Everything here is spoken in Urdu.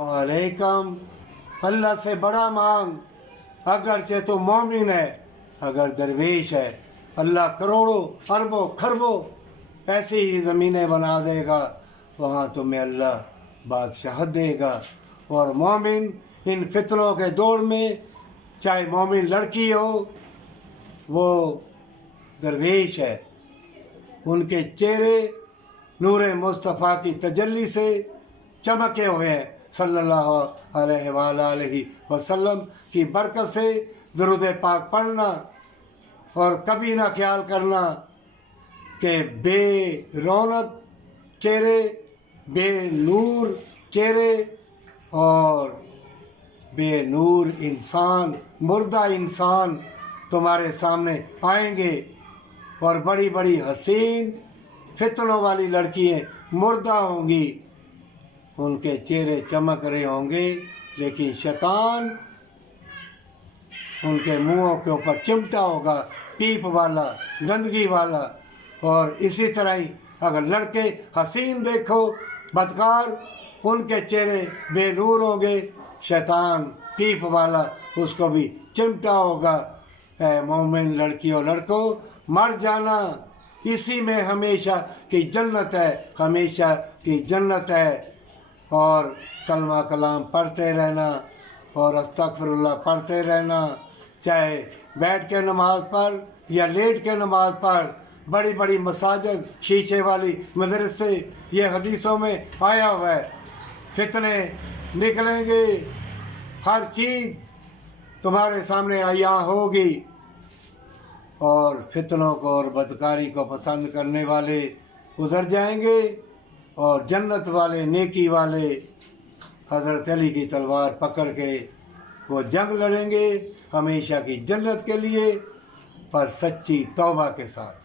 علیکم، اللہ سے بڑا مانگ، اگرچہ تو مومن ہے، اگر درویش ہے اللہ کروڑوں اربوں خربوں ایسی ہی زمینیں بنا دے گا، وہاں تمہیں اللہ بادشاہت دے گا۔ اور مومن ان فتنوں کے دور میں، چاہے مومن لڑکی ہو وہ درویش ہے، ان کے چہرے نور مصطفیٰ کی تجلی سے چمکے ہوئے ہیں، صلی اللہ علیہ وآلہ وسلم کی برکت سے درود پاک پڑھنا، اور کبھی نہ خیال کرنا کہ بے رونق چہرے، بے نور چہرے اور بے نور انسان، مردہ انسان تمہارے سامنے آئیں گے، اور بڑی بڑی حسین فتنوں والی لڑکیاں مردہ ہوں گی، ان کے چہرے چمک رہے ہوں گے، لیکن شیطان ان کے منہوں کے اوپر چمٹا ہوگا، پیپ والا، گندگی والا۔ اور اسی طرح ہی اگر لڑکے حسین دیکھو بدکار، ان کے چہرے بے نور ہوں گے، شیطان پیپ والا اس کو بھی چمٹا ہوگا۔ اے مومن لڑکیوں لڑکوں، مر جانا، اسی میں ہمیشہ کی جنت ہے، ہمیشہ کی جنت ہے۔ اور کلمہ کلام پڑھتے رہنا اور استغفر اللہ پڑھتے رہنا، چاہے بیٹھ کے نماز پڑھ یا لیٹ کے نماز پڑھ۔ بڑی بڑی مساجد، شیشے والی مدرسے، یہ حدیثوں میں آیا ہوا ہے، فتنے نکلیں گے، ہر چیز تمہارے سامنے عیاں ہوگی، اور فتنوں کو اور بدکاری کو پسند کرنے والے ادھر جائیں گے، اور جنت والے، نیکی والے حضرت علی کی تلوار پکڑ کے وہ جنگ لڑیں گے ہمیشہ کی جنت کے لیے، پر سچی توبہ کے ساتھ۔